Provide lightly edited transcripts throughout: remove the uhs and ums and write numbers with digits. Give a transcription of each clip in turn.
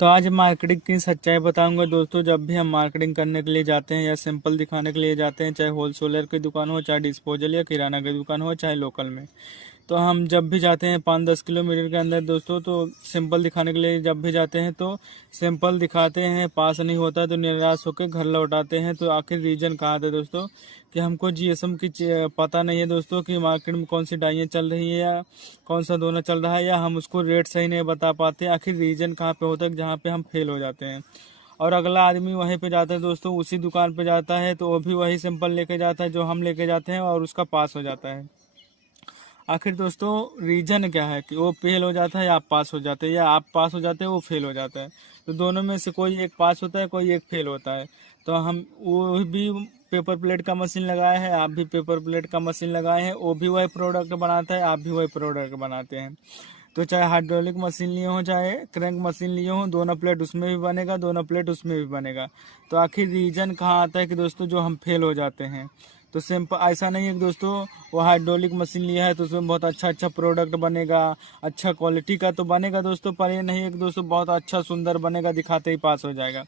तो आज मार्केटिंग की सच्चाई बताऊंगा दोस्तों। जब भी हम मार्केटिंग करने के लिए जाते हैं या सिंपल दिखाने के लिए जाते हैं, चाहे होलसेलर की दुकान हो, चाहे डिस्पोजल या किराना की दुकान हो, चाहे लोकल में, तो हम जब भी जाते हैं 5-10 किलोमीटर के अंदर दोस्तों, तो सिंपल दिखाने के लिए जब भी जाते हैं तो सिंपल दिखाते हैं, पास नहीं होता तो निराश होकर घर लौट आते हैं। तो आखिर रीजन कहाँ था दोस्तों कि हमको जीएसएम की पता नहीं है दोस्तों कि मार्केट में कौन सी डाइयाँ चल रही है या कौन सा दोनों चल रहा है, या हम उसको रेट सही नहीं बता पाते। आखिर रीजन कहाँ पे होता है जहाँ पे हम फेल हो जाते हैं। और अगला आदमी वहीं पे जाता है दोस्तों, उसी दुकान पे जाता है तो वो भी वही सिंपल लेके जाता है जो हम लेके जाते हैं और उसका पास हो जाता है। आखिर दोस्तों रीजन क्या है कि वो फेल हो जाता है या आप पास हो जाते हैं, या आप पास हो जाते हैं वो फेल हो जाता है। तो दोनों में से कोई एक पास होता है, कोई एक फेल होता है। तो हम वो भी पेपर प्लेट का मशीन लगाए हैं, आप भी पेपर प्लेट का मशीन लगाए हैं, वो भी वही प्रोडक्ट बनाता है, आप भी वही प्रोडक्ट बनाते हैं। तो चाहे हाइड्रोलिक मशीन लिए हो चाहे क्रैंक मशीन लिए हो, दोनों प्लेट उसमें भी बनेगा, दोनों प्लेट उसमें भी बनेगा। तो आखिर रीजन कहाँ आता है कि दोस्तों जो हम फेल हो जाते हैं। तो सिंपल ऐसा नहीं है कि दोस्तों वो हाइड्रोलिक मशीन लिया है तो उसमें बहुत अच्छा अच्छा प्रोडक्ट बनेगा, अच्छा क्वालिटी का तो बनेगा दोस्तों, पर ये नहीं है कि दोस्तों बहुत अच्छा सुंदर बनेगा, दिखाते ही पास हो जाएगा।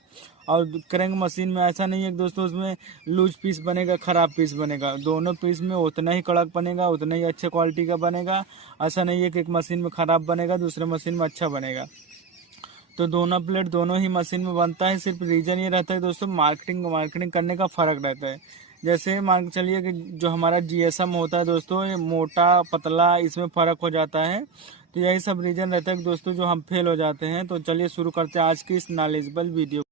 और क्रैंक मशीन में ऐसा नहीं है कि दोस्तों उसमें लूज पीस बनेगा, ख़राब पीस बनेगा। दोनों पीस में उतना ही कड़क बनेगा, उतना ही अच्छे क्वालिटी का बनेगा। ऐसा नहीं है कि एक मशीन में ख़राब बनेगा दूसरे मशीन में अच्छा बनेगा। तो दोनों प्लेट दोनों ही मशीन में बनता है। सिर्फ रीजन ये रहता है दोस्तों, मार्केटिंग मार्केटिंग करने का फ़र्क रहता है। जैसे मान के चलिए कि जो हमारा जीएसएम होता है दोस्तों, ये मोटा पतला इसमें फ़र्क हो जाता है। तो यही सब रीज़न रहता है कि दोस्तों जो हम फेल हो जाते हैं। तो चलिए शुरू करते हैं आज की इस नॉलेजेबल वीडियो।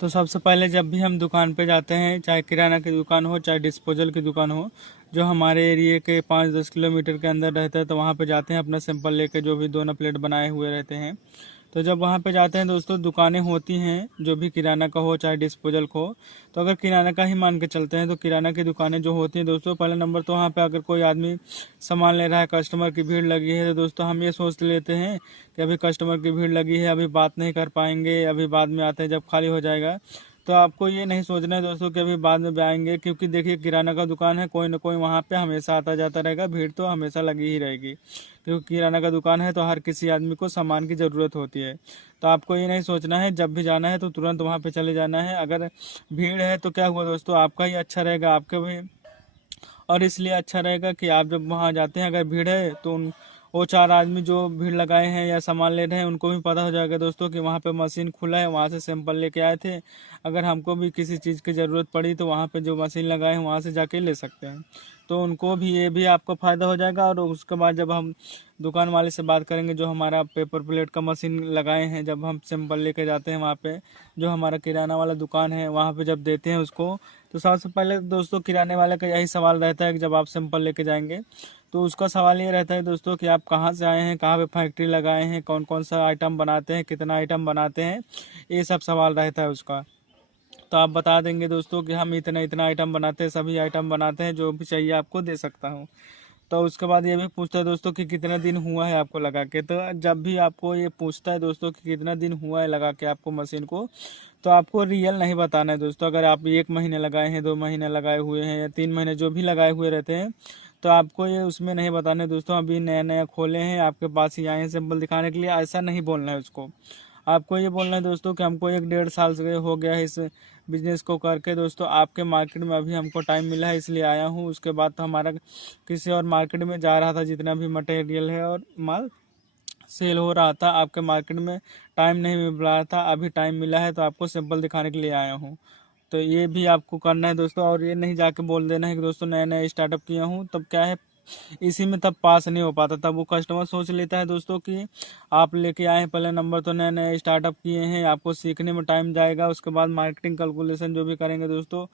तो सबसे पहले जब भी हम दुकान पे जाते हैं, चाहे किराना की दुकान हो चाहे डिस्पोजल की दुकान हो, जो हमारे एरिए के 5-10 किलोमीटर के अंदर रहता है, तो वहाँ पे जाते हैं अपना सैंपल लेके, जो भी दोनों प्लेट बनाए हुए रहते हैं। तो जब वहाँ पे जाते हैं दोस्तों, दुकानें होती हैं जो भी किराना का हो चाहे डिस्पोजल का हो। तो अगर किराना का ही मान के चलते हैं तो किराना की दुकानें जो होती हैं दोस्तों, पहले नंबर तो वहाँ पे अगर कोई आदमी सामान ले रहा है, कस्टमर की भीड़ लगी है, तो दोस्तों हम ये सोच लेते हैं कि अभी कस्टमर की भीड़ लगी है, अभी बात नहीं कर पाएंगे, अभी बाद में आते हैं जब खाली हो जाएगा। तो आपको ये नहीं सोचना है दोस्तों कि अभी बाद में भी आएंगे, क्योंकि देखिए किराना का दुकान है, कोई ना कोई वहाँ पे हमेशा आता जाता रहेगा, भीड़ तो हमेशा लगी ही रहेगी। क्योंकि किराना का दुकान है तो हर किसी आदमी को सामान की ज़रूरत होती है। तो आपको ये नहीं सोचना है, जब भी जाना है तो तुरंत वहाँ पे चले जाना है। अगर भीड़ है तो क्या हुआ दोस्तों, आपका ही अच्छा रहेगा, आपके भी। और इसलिए अच्छा रहेगा कि आप जब वहाँ जाते हैं, अगर भीड़ है तो वो 4 आदमी जो भीड़ लगाए हैं या सामान ले रहे हैं उनको भी पता हो जाएगा दोस्तों कि वहाँ पे मशीन खुला है, वहाँ से सैंपल लेके आए थे। अगर हमको भी किसी चीज़ की ज़रूरत पड़ी तो वहाँ पे जो मशीन लगाए हैं वहाँ से जाके ले सकते हैं। तो उनको भी ये भी आपको फ़ायदा हो जाएगा। और उसके बाद जब हम दुकान वाले से बात करेंगे, जो हमारा पेपर प्लेट का मशीन लगाए हैं, जब हम सैंपल लेके जाते हैं वहाँ पे, जो हमारा किराना वाला दुकान है वहाँ पे जब देते हैं उसको, तो सबसे पहले दोस्तों किराने वाले का यही सवाल रहता है कि जब आप सैंपल लेके जाएंगे तो उसका सवाल ये रहता है दोस्तों कि आप कहाँ से आए हैं, कहाँ पे फैक्ट्री लगाए हैं, कौन कौन सा आइटम बनाते हैं, कितना आइटम बनाते हैं, ये सब सवाल रहता है उसका। तो आप बता देंगे दोस्तों कि हम इतना इतना आइटम बनाते हैं, सभी आइटम बनाते हैं, जो भी चाहिए आपको दे सकता हूँ। तो उसके बाद ये भी पूछता है दोस्तों कि कितना दिन हुआ है आपको लगा के। तो जब भी आपको ये पूछता है दोस्तों कि कितना दिन हुआ है लगा के आपको मशीन को, तो आपको रियल नहीं बताना है दोस्तों। अगर आप 1 महीने लगाए हैं, 2 महीने लगाए हुए हैं या 3 महीने जो भी लगाए हुए रहते हैं, तो आपको ये उसमें नहीं बताना है दोस्तों। अभी नया नया खोले हैं, आपके पास ही आए हैं सैंपल दिखाने के लिए, ऐसा नहीं बोलना है उसको। आपको ये बोलना है दोस्तों कि हमको 1-1.5 साल से हो गया है इस बिजनेस को करके दोस्तों, आपके मार्केट में अभी हमको टाइम मिला है इसलिए आया हूँ। उसके बाद तो हमारा किसी और मार्केट में जा रहा था, जितना भी मटेरियल है और माल सेल हो रहा था, आपके मार्केट में टाइम नहीं मिल रहा था, अभी टाइम मिला है तो आपको सैंपल दिखाने के लिए आया हूँ। तो ये भी आपको करना है दोस्तों। और ये नहीं जाके बोल देना है कि दोस्तों नया नया स्टार्टअप किया हूँ, तब क्या है इसी में तब पास नहीं हो पाता। तब वो कस्टमर सोच लेता है दोस्तों कि आप लेके आए हैं पहले नंबर, तो नए नए स्टार्टअप किए हैं, आपको सीखने में टाइम जाएगा। उसके बाद मार्केटिंग कैलकुलेशन जो भी करेंगे दोस्तों,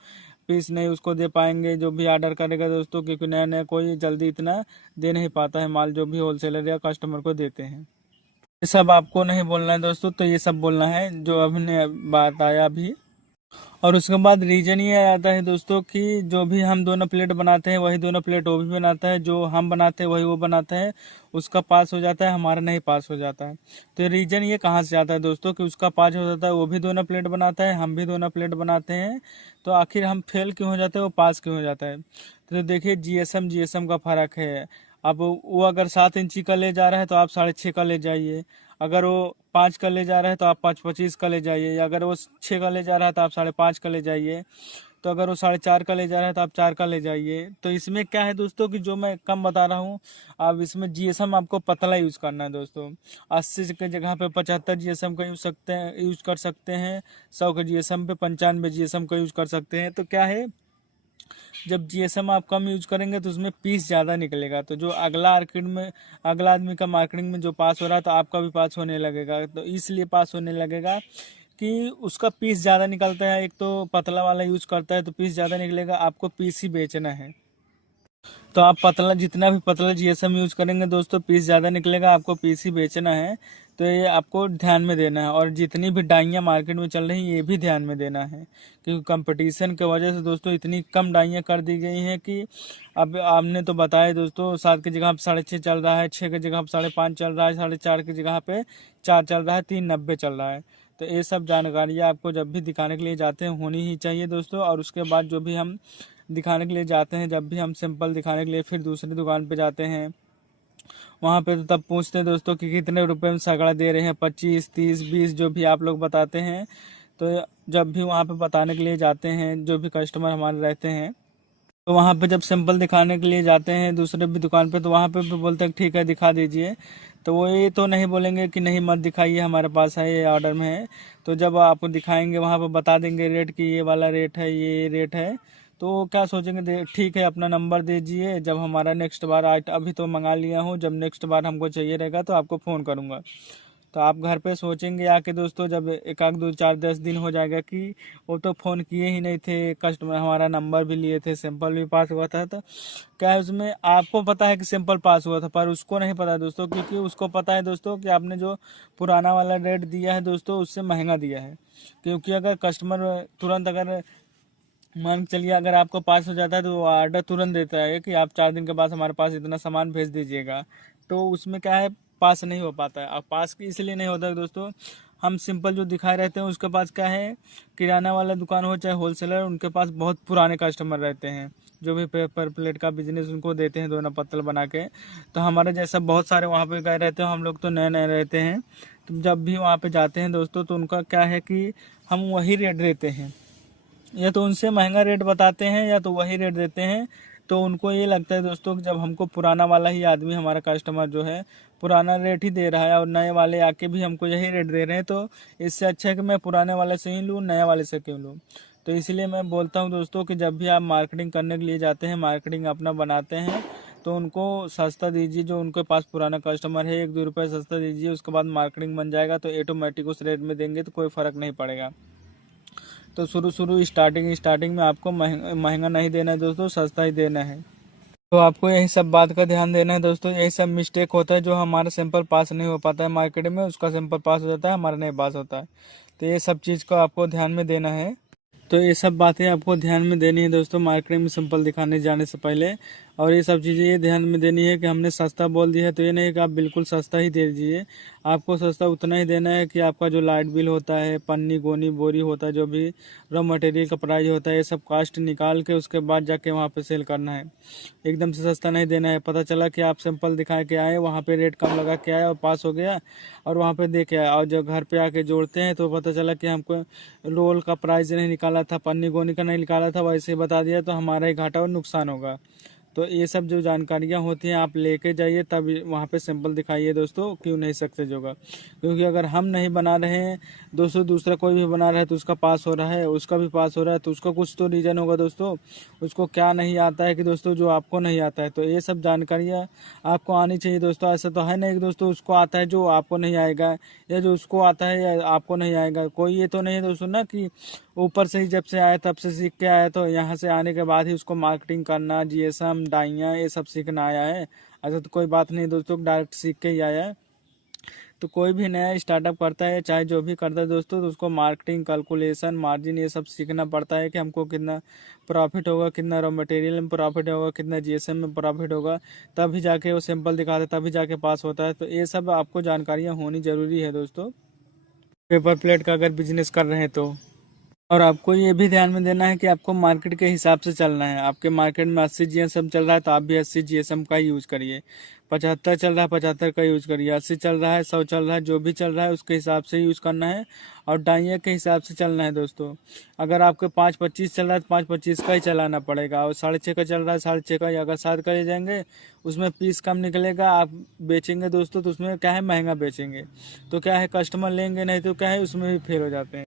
फीस नहीं उसको दे पाएंगे जो भी ऑर्डर करेगा दोस्तों, क्योंकि नया नया कोई जल्दी इतना दे नहीं पाता है माल, जो भी होलसेलर या कस्टमर को देते हैं। ये सब आपको नहीं बोलना है दोस्तों, तो ये सब बोलना है जो अभी ने बात आया अभी। और उसके बाद रीजन ये आता है दोस्तों कि जो भी हम दोनों प्लेट बनाते हैं वही दोनों प्लेट वो भी बनाता है, जो हम बनाते हैं वही वो बनाता है। उसका पास हो जाता है, हमारा नहीं पास हो जाता है। तो रीजन ये कहाँ से आता है दोस्तों कि उसका पास हो जाता है, वो भी दोनों प्लेट बनाता है, हम भी दोनों प्लेट बनाते हैं। तो आखिर हम फेल क्यों हो जाते हैं, वो पास क्यों हो जाता है। तो देखिए जीएसएम का फ़र्क है। अब वो अगर 7 इंची का ले जा रहा है तो आप 6.5 का ले जाइए। अगर वो 5 का ले जा रहा है तो आप 5.25 का ले जाइए, या अगर वो 6 का ले जा रहा है तो आप 5.5 का ले जाइए। तो अगर वो 4.5 का ले जा रहा है तो आप 4 का ले जाइए। तो इसमें क्या है दोस्तों कि जो मैं कम बता रहा हूँ, अब इसमें जीएसएम आपको पतला यूज़ करना है दोस्तों। 80 की जगह पे 75 जीएसएम का यूज़ कर सकते हैं। 100 के जीएसएम पे 95 जीएसएम का यूज़ कर सकते हैं। तो क्या है, जब जीएसएम आप कम यूज करेंगे तो उसमें पीस ज़्यादा निकलेगा। तो जो अगला आदमी का मार्केटिंग में जो पास हो रहा है तो आपका भी पास होने लगेगा। तो इसलिए पास होने लगेगा कि उसका पीस ज़्यादा निकलता है। एक तो पतला वाला यूज़ करता है तो पीस ज़्यादा निकलेगा, आपको पीस ही बेचना है। तो आप जितना भी पतला जीएसएम यूज़ करेंगे दोस्तों, पीस ज़्यादा निकलेगा, आपको पीस ही बेचना है। तो ये आपको ध्यान में देना है। और जितनी भी डाइयाँ मार्केट में चल रही हैं ये भी ध्यान में देना है, क्योंकि कंपटीशन की वजह से दोस्तों इतनी कम डाइयाँ कर दी गई हैं कि अब आपने तो बताया दोस्तों 7 की जगह पे 6.5 चल रहा है, 6 की जगह पे 5.5 चल रहा है, 4.5 की जगह पे 4 चल रहा है, 3.90 चल रहा है। तो ये सब जानकारियाँ आपको जब भी दिखाने के लिए जाते हैं होनी ही चाहिए दोस्तों। और उसके बाद जो भी हम दिखाने के लिए जाते हैं, जब भी हम सिंपल दिखाने के लिए फिर दूसरी दुकान पे जाते हैं, वहाँ पे तो तब पूछते हैं दोस्तों कि कितने रुपए में सगड़ा दे रहे हैं, 25, 30, 20 जो भी आप लोग बताते हैं। तो जब भी वहाँ पे बताने के लिए जाते हैं, जो भी कस्टमर हमारे रहते हैं, तो वहाँ पे जब सिंपल दिखाने के लिए जाते हैं दूसरे भी दुकान पे, तो वहाँ पे भी बोलते हैं ठीक है दिखा दीजिए। तो वो ये तो नहीं बोलेंगे कि नहीं मत दिखाइए, हमारे पास है, ये ऑर्डर में है। तो जब आपको दिखाएंगे वहाँ पे बता देंगे रेट कि ये वाला रेट है, ये रेट है। तो क्या सोचेंगे, ठीक है अपना नंबर दीजिए, जब हमारा नेक्स्ट बार अभी तो मंगा लिया हूँ, जब नेक्स्ट बार हमको चाहिए रहेगा तो आपको फ़ोन करूँगा। तो आप घर पे सोचेंगे आके दोस्तों, जब एक आध 2 4 10 दिन हो जाएगा कि वो तो फ़ोन किए ही नहीं थे, कस्टमर हमारा नंबर भी लिए थे, सैंपल भी पास हुआ था। तो क्या है, उसमें आपको पता है कि सैंपल पास हुआ था, पर उसको नहीं पता दोस्तों, क्योंकि उसको पता है दोस्तों कि आपने जो पुराना वाला रेट दिया है दोस्तों उससे महंगा दिया है। क्योंकि अगर कस्टमर तुरंत, अगर मान के चलिए अगर आपको पास हो जाता है तो वो ऑर्डर तुरंत देता है कि आप 4 दिन के बाद हमारे पास इतना सामान भेज दीजिएगा। तो उसमें क्या है, पास नहीं हो पाता है। अब पास इसलिए नहीं होता है दोस्तों, हम सिंपल जो दिखाए रहते हैं उसके पास क्या है, किराना वाला दुकान हो चाहे होलसेलर, उनके पास बहुत पुराने कस्टमर रहते हैं, जो भी पेपर प्लेट का बिजनेस उनको देते हैं दोना पत्तल बना के। तो हमारे जैसा बहुत सारे वहाँ पे गए रहते हैं, हम लोग तो नए नए रहते हैं। तो जब भी वहाँ पे जाते हैं दोस्तों तो उनका क्या है कि हम वही रेट देते हैं, या तो उनसे महंगा रेट बताते हैं या तो वही रेट देते हैं। तो उनको ये लगता है दोस्तों कि जब हमको पुराना वाला ही आदमी, हमारा कस्टमर जो है, पुराना रेट ही दे रहा है और नए वाले आके भी हमको यही रेट दे रहे हैं, तो इससे अच्छा है कि मैं पुराने वाले से ही लूँ, नए वाले से क्यों लूँ। तो इसलिए मैं बोलता हूँ दोस्तों कि जब भी आप मार्केटिंग करने के लिए जाते हैं, मार्केटिंग अपना बनाते हैं, तो उनको सस्ता दीजिए। जो उनके पास पुराना कस्टमर है 1-2 रुपये सस्ता दीजिए, उसके बाद मार्केटिंग बन जाएगा तो ऑटोमेटिक उस रेट में देंगे तो कोई फ़र्क नहीं पड़ेगा। तो शुरू स्टार्टिंग में आपको महंगा नहीं देना है दोस्तों, सस्ता ही देना है। तो आपको यही सब बात का ध्यान देना है दोस्तों। यही सब मिस्टेक होता है, जो हमारा सैंपल पास नहीं हो पाता है मार्केट में, उसका सैंपल पास हो जाता है, हमारा नहीं पास होता है। तो ये सब चीज़ को आपको ध्यान में देना है। तो ये सब बातें आपको ध्यान में देनी है दोस्तों, मार्केट में सैंपल दिखाने जाने से पहले। और ये सब चीज़ें ये ध्यान में देनी है कि हमने सस्ता बोल दिया है तो ये नहीं कि आप बिल्कुल सस्ता ही दे दीजिए। आपको सस्ता उतना ही देना है कि आपका जो लाइट बिल होता है, पन्नी गोनी बोरी होता है, जो भी रॉ मटेरियल का प्राइस होता है, ये सब कास्ट निकाल के उसके बाद जाके वहाँ पे सेल करना है। एकदम से सस्ता नहीं देना है। पता चला कि आप सैंपल दिखा के आए, वहाँ पे रेट कम लगा के आए और पास हो गया, और वहाँ पे दे के आए, और जब घर पे आके जोड़ते हैं तो पता चला कि हमको रोल का प्राइस नहीं निकाला था, पन्नी गोनी का नहीं निकाला था, वैसे ही बता दिया, तो हमारा ही घाटा और नुकसान होगा। तो ये सब जो जानकारियाँ होती हैं आप लेके जाइए, तब वहाँ पे सैंपल दिखाइए दोस्तों, क्यों नहीं सक्सेस होगा। क्योंकि अगर हम नहीं बना रहे हैं दोस्तों, दूसरा कोई भी बना रहा है तो उसका पास हो रहा है, उसका भी पास हो रहा है, तो उसका कुछ तो रीज़न होगा दोस्तों। उसको क्या नहीं आता है कि दोस्तों, जो आपको नहीं आता है। तो ये सब जानकारियाँ आपको आनी चाहिए दोस्तों। ऐसा तो है नहीं कि दोस्तों उसको आता है जो आपको नहीं आएगा, या जो उसको आता है या आपको नहीं आएगा। कोई ये तो नहीं है दोस्तों ना कि ऊपर से ही जब से आया तब से सीख के आया, तो यहाँ से आने के बाद ही उसको मार्केटिंग करना, जीएसएम डाइयाँ ये सब सीखना आया है। ऐसा तो कोई बात नहीं दोस्तों, डायरेक्ट सीख के ही आया है। तो कोई भी नया स्टार्टअप करता है, चाहे जो भी करता है दोस्तों, तो उसको मार्केटिंग, कैलकुलेशन, मार्जिन ये सब सीखना पड़ता है कि हमको कितना प्रॉफिट होगा, कितना रॉ मटेरियल में प्रॉफिट होगा, कितना जीएसएम में प्रॉफिट होगा, तभी जाके वो सैंपल दिखाता है, तभी जाके पास होता है। तो ये सब आपको जानकारियाँ होनी ज़रूरी है दोस्तों, पेपर प्लेट का अगर बिजनेस कर रहे हैं तो। और आपको ये भी ध्यान में देना है कि आपको मार्केट के हिसाब से चलना है। आपके मार्केट में 80 जीएसएम चल रहा है तो आप भी 80 जीएसएम का ही यूज़ करिए। 75 चल रहा है 75 का यूज़ करिए, 80 चल रहा है 100 चल रहा है, जो भी चल रहा है उसके हिसाब से यूज़ करना है और डाइया के हिसाब से चलना है दोस्तों। अगर आपके 5.25 चल रहा है तो 5.25 का ही चलाना पड़ेगा, और 6.5 का चल रहा है 6.5 का ही। अगर 7 का ले जाएंगे उसमें पीस कम निकलेगा, आप बेचेंगे दोस्तों तो उसमें क्या है महंगा बेचेंगे, तो क्या है कस्टमर लेंगे नहीं तो क्या है उसमें भी फेल हो जाते हैं।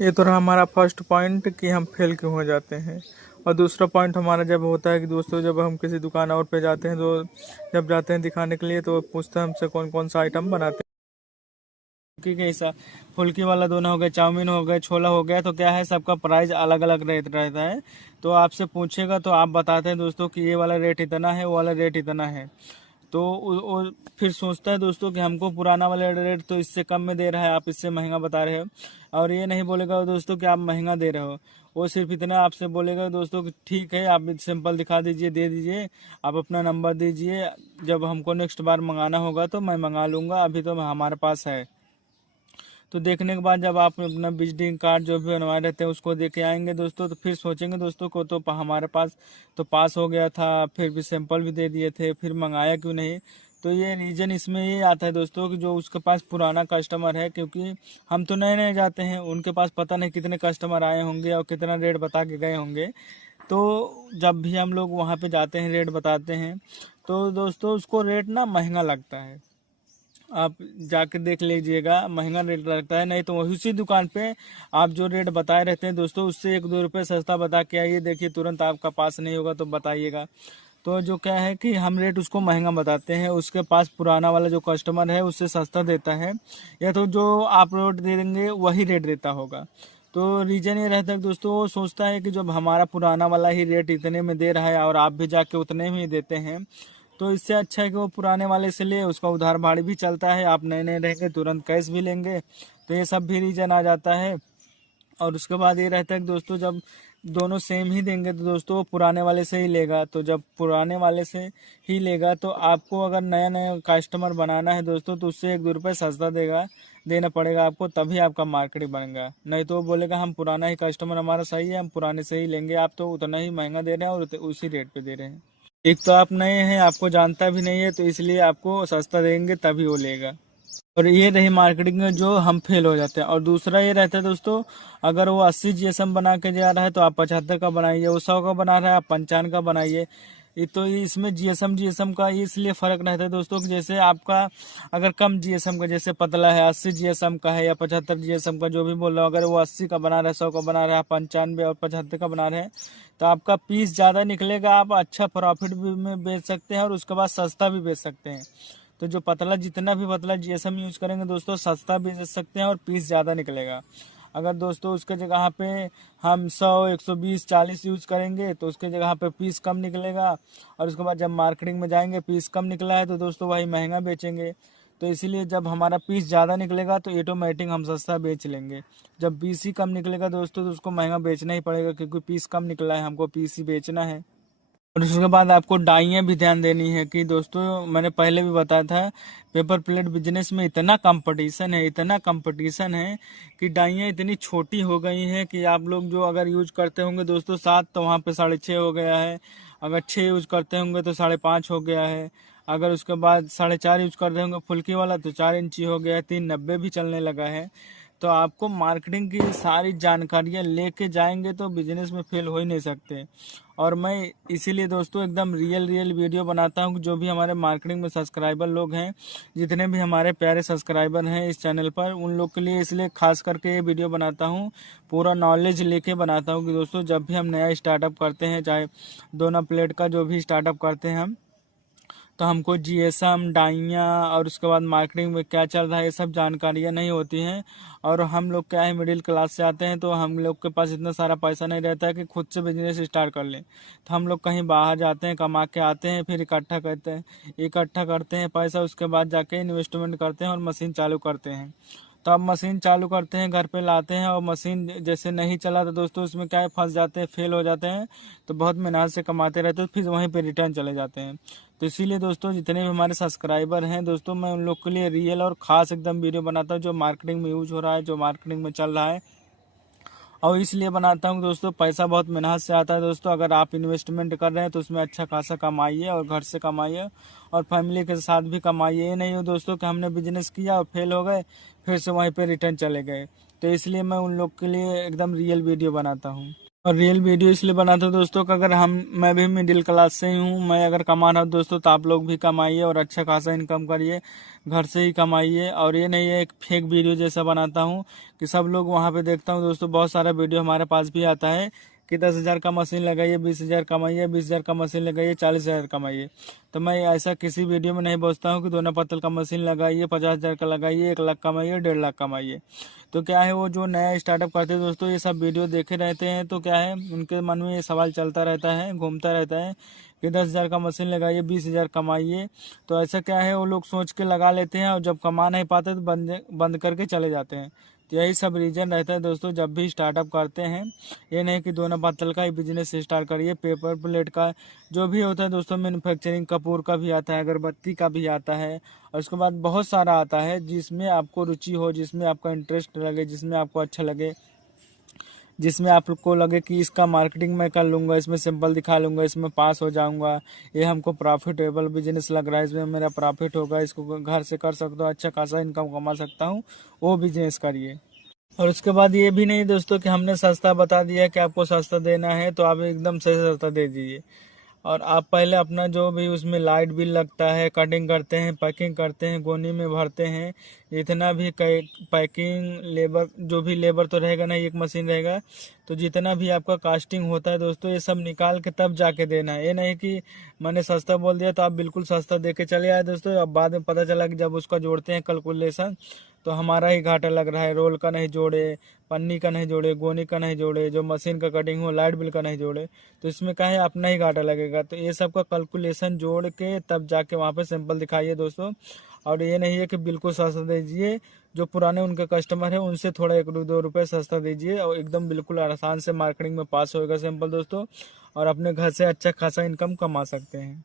ये तो रहा हमारा फर्स्ट पॉइंट कि हम फेल क्यों हो जाते हैं। और दूसरा पॉइंट हमारा जब होता है कि दोस्तों जब हम किसी दुकान और पे जाते हैं तो जब जाते हैं दिखाने के लिए तो पूछते हैं हमसे कौन कौन सा आइटम बनाते हैं। फुल्की के हिसाब फुल्की वाला दोना हो गया, चाउमीन हो गया, छोला हो गया, तो क्या है सबका प्राइस अलग अलग रेट रहता है। तो आपसे पूछेगा तो आप बताते हैं दोस्तों कि ये वाला रेट इतना है, वो वाला रेट इतना है। तो वो फिर सोचता है दोस्तों कि हमको पुराना वाला रेट तो इससे कम में दे रहा है, आप इससे महंगा बता रहे हो। और ये नहीं बोलेगा दोस्तों कि आप महंगा दे रहे हो, वो सिर्फ इतना आपसे बोलेगा दोस्तों कि ठीक है आप सैंपल दिखा दीजिए, दे दीजिए, आप अपना नंबर दीजिए, जब हमको नेक्स्ट बार मंगाना होगा तो मैं मंगा लूँगा, अभी तो हमारे पास है। तो देखने के बाद जब आप अपना विजिटिंग कार्ड जो भी बनवाए रहते हैं उसको दे के आएंगे दोस्तों, तो फिर सोचेंगे दोस्तों को तो हमारे पास तो पास हो गया था, फिर भी सैंपल भी दे दिए थे, फिर मंगाया क्यों नहीं। तो ये रीज़न इसमें ये आता है दोस्तों कि जो उसके पास पुराना कस्टमर है, क्योंकि हम तो नए नए जाते हैं, उनके पास पता नहीं कितने कस्टमर आए होंगे और कितना रेट बता के गए होंगे। तो जब भी हम लोग वहाँ पे जाते हैं रेट बताते हैं तो दोस्तों उसको रेट ना महंगा लगता है। आप जाकर देख लीजिएगा, महंगा रेट लगता है। नहीं तो वही उसी दुकान पे आप जो रेट बताए रहते हैं दोस्तों उससे 1-2 रुपये सस्ता बता के आइए, देखिए तुरंत आपका पास नहीं होगा तो बताइएगा। तो जो क्या है कि हम रेट उसको महंगा बताते हैं, उसके पास पुराना वाला जो कस्टमर है उससे सस्ता देता है, या तो जो आप रेट दे देंगे वही रेट देता होगा। तो रीज़न ये रहता है कि दोस्तों वो सोचता है कि जब हमारा पुराना वाला ही रेट इतने में दे रहा है और आप भी जाके उतने में ही देते हैं, तो इससे अच्छा है कि वो पुराने वाले से ले, उसका उधार भाड़ी भी चलता है, आप नए नए रहेंगे तुरंत कैश भी लेंगे। तो ये सब भी रीज़न आ जाता है। और उसके बाद ये रहता है कि दोस्तों जब दोनों सेम ही देंगे तो दोस्तों वो पुराने वाले से ही लेगा, तो जब पुराने वाले से ही लेगा तो आपको अगर नया नया कस्टमर बनाना है दोस्तों तो उससे 1-2 रुपये सस्ता देना पड़ेगा आपको, तभी आपका मार्केटिंग बनेगा। नहीं तो वो बोलेगा हम पुराना ही कस्टमर हमारा सही है, हम पुराने से ही लेंगे, आप तो उतना ही महंगा दे रहे हैं और उसी रेट पे दे रहे हैं। एक तो आप नए हैं, आपको जानता भी नहीं है, तो इसलिए आपको सस्ता देंगे तभी वो लेगा। और ये रही मार्केटिंग में जो हम फेल हो जाते हैं। और दूसरा ये रहता है दोस्तों, अगर वो 80 जीएसएम बना के जा रहा है तो आप 75 का बनाइए, वो 100 का बना रहा है आप 55 का बनाइए। ये तो इसमें जीएसएम का इसलिए फ़र्क रहता है दोस्तों कि जैसे आपका अगर कम जीएसएम का, जैसे पतला है 80 जीएसएम का है या 75 जीएसएम का, जो भी बोल रहा हूँ, अगर वो 80 का बना रहा है 100 का बना रहा है 95 और 75 का बना रहे हैं, तो आपका पीस ज़्यादा निकलेगा, आप अच्छा प्रॉफिट भी में बेच सकते हैं और उसके बाद सस्ता भी बेच सकते हैं। तो जो पतला जितना भी पतला जीएसएम यूज़ करेंगे दोस्तों सस्ता भी बेच सकते हैं और पीस ज़्यादा निकलेगा। अगर दोस्तों उसके जगह पे हम 100 120 40 यूज़ करेंगे तो उसके जगह पे पीस कम निकलेगा, और उसके बाद जब मार्केटिंग में जाएंगे पीस कम निकला है तो दोस्तों वही महंगा बेचेंगे। तो इसीलिए जब हमारा पीस ज़्यादा निकलेगा तो ऑटोमेटिक हम सस्ता बेच लेंगे। जब पीस ही कम निकलेगा दोस्तों तो उसको महंगा बेचना ही पड़ेगा, क्योंकि पीस कम निकला है, हमको पीस ही बेचना है। और उसके बाद आपको डाइयाँ भी ध्यान देनी है कि दोस्तों मैंने पहले भी बताया था, पेपर प्लेट बिजनेस में इतना कंपटीशन है, इतना कंपटीशन है कि डाइयाँ इतनी छोटी हो गई हैं कि आप लोग जो अगर यूज करते होंगे दोस्तों 7 तो वहाँ पे 6.5 हो गया है, अगर 6 यूज करते होंगे तो 5.5 हो गया है, अगर उसके बाद 4.5 यूज करते होंगे फुल्की वाला तो 4 इंची हो गया है, 390 भी चलने लगा है। तो आपको मार्केटिंग की सारी जानकारियाँ लेके जाएंगे तो बिजनेस में फेल हो ही नहीं सकते। और मैं इसीलिए दोस्तों एकदम रियल वीडियो बनाता हूँ, जो भी हमारे मार्केटिंग में सब्सक्राइबर लोग हैं, जितने भी हमारे प्यारे सब्सक्राइबर हैं इस चैनल पर, उन लोग के लिए इसलिए खास करके ये वीडियो बनाता हूँ, पूरा नॉलेज लेके बनाता हूँ कि दोस्तों जब भी हम नया स्टार्टअप करते हैं, चाहे दोना प्लेट का जो भी स्टार्टअप करते हैं हम, तो हमको जीएसएम डाइयाँ और उसके बाद मार्केटिंग में क्या चल रहा है ये सब जानकारियाँ नहीं होती हैं। और हम लोग क्या है मिडिल क्लास से आते हैं, तो हम लोग के पास इतना सारा पैसा नहीं रहता है कि खुद से बिजनेस स्टार्ट कर लें। तो हम लोग कहीं बाहर जाते हैं, कमा के आते हैं, फिर इकट्ठा करते हैं पैसा, उसके बाद जाके इन्वेस्टमेंट करते हैं और मशीन चालू करते हैं। तो अब मशीन चालू करते हैं, घर पे लाते हैं, और मशीन जैसे नहीं चला तो दोस्तों उसमें क्या है फंस जाते हैं, फेल हो जाते हैं, तो बहुत मेहनत से कमाते रहते हैं, फिर वहीं पे रिटर्न चले जाते हैं। तो इसीलिए दोस्तों जितने भी हमारे सब्सक्राइबर हैं दोस्तों, मैं उन लोग के लिए रियल और ख़ास एकदम वीडियो बनाता हूँ जो मार्केटिंग में यूज हो रहा है, जो मार्केटिंग में चल रहा है। और इसलिए बनाता हूँ दोस्तों, पैसा बहुत मेहनत से आता है दोस्तों। अगर आप इन्वेस्टमेंट कर रहे हैं तो उसमें अच्छा खासा कमाइए और घर से कमाइए और फैमिली के साथ भी कमाइए। ये नहीं हो दोस्तों कि हमने बिजनेस किया और फेल हो गए, फिर से वहीं पे रिटर्न चले गए। तो इसलिए मैं उन लोग के लिए एकदम रियल वीडियो बनाता हूँ। और रियल वीडियो इसलिए बनाता हूँ दोस्तों कि अगर मैं भी मिडिल क्लास से ही हूँ, मैं अगर कमा रहा हूँ दोस्तों तो आप लोग भी कमाइए और अच्छा खासा इनकम करिए, घर से ही कमाइए। और ये नहीं है एक फेक वीडियो जैसा बनाता हूँ कि सब लोग वहाँ पे देखता हूँ दोस्तों, बहुत सारा वीडियो हमारे पास भी आता है कि 10,000 का मशीन लगाइए, 20,000 कमाइए, 20,000 का मशीन लगाइए, 40,000 कमाइए। तो मैं ऐसा किसी वीडियो में नहीं बोलता हूँ कि दोना पत्तल का मशीन लगाइए, 50,000 का लगाइए, 1 लाख कमाइए, 1.5 लाख कमाइए। तो क्या है, वो जो नया स्टार्टअप करते हैं दोस्तों, ये सब वीडियो देखे रहते हैं, तो क्या है उनके मन में ये सवाल चलता रहता है, घूमता रहता है कि 10,000 का मशीन लगाइए, 20,000 कमाइए। तो ऐसा क्या है, वो लोग सोच के लगा लेते हैं और जब कमा नहीं पाते तो बंद करके चले जाते हैं। तो यही सब रीजन रहता है दोस्तों जब भी स्टार्टअप करते हैं। ये नहीं कि दोना पत्तल का ही बिजनेस स्टार्ट करिए, पेपर प्लेट का जो भी होता है दोस्तों, मैन्युफैक्चरिंग कपूर का भी आता है, अगरबत्ती का भी आता है, और उसके बाद बहुत सारा आता है जिसमें आपको रुचि हो, जिसमें आपका इंटरेस्ट लगे, जिसमें आपको अच्छा लगे, जिसमें आपको लगे कि इसका मार्केटिंग मैं कर लूँगा, इसमें सिंपल दिखा लूँगा, इसमें पास हो जाऊँगा, ये हमको प्रॉफिटेबल बिजनेस लग रहा है, इसमें मेरा प्रॉफिट होगा, इसको घर से कर सकता हूँ, अच्छा खासा इनकम कमा सकता हूँ, वो बिजनेस करिए। और उसके बाद ये भी नहीं दोस्तों कि हमने सस्ता बता दिया कि आपको सस्ता देना है तो आप एकदम से सस्ता दे दीजिए। और आप पहले अपना जो भी उसमें लाइट बिल लगता है, कटिंग करते हैं, पैकिंग करते हैं, गोनी में भरते हैं, जितना भी पैकिंग लेबर, जो भी लेबर तो रहेगा नहीं, एक मशीन रहेगा, तो जितना भी आपका कास्टिंग होता है दोस्तों, ये सब निकाल के तब जाके देना है। ये नहीं कि मैंने सस्ता बोल दिया तो आप बिल्कुल सस्ता दे के चले आए दोस्तों, अब बाद में पता चला कि जब उसका जोड़ते हैं कैलकुलेशन तो हमारा ही घाटा लग रहा है, रोल का नहीं जोड़े, पन्नी का नहीं जोड़े, गोनी का नहीं जोड़े, जो मशीन का कटिंग हो, लाइट बिल का नहीं जोड़े, तो इसमें क्या है अपना ही घाटा लगेगा। तो ये सब का कैलकुलेशन जोड़ के तब जाके वहाँ पे सैंपल दिखाइए दोस्तों। और ये नहीं है कि बिल्कुल सस्ता दीजिए, जो पुराने उनके कस्टमर है उनसे थोड़ा 1-2 रुपये सस्ता दीजिए और एकदम बिल्कुल आसान से मार्केटिंग में पास होएगा सैंपल दोस्तों, और अपने घर से अच्छा खासा इनकम कमा सकते हैं।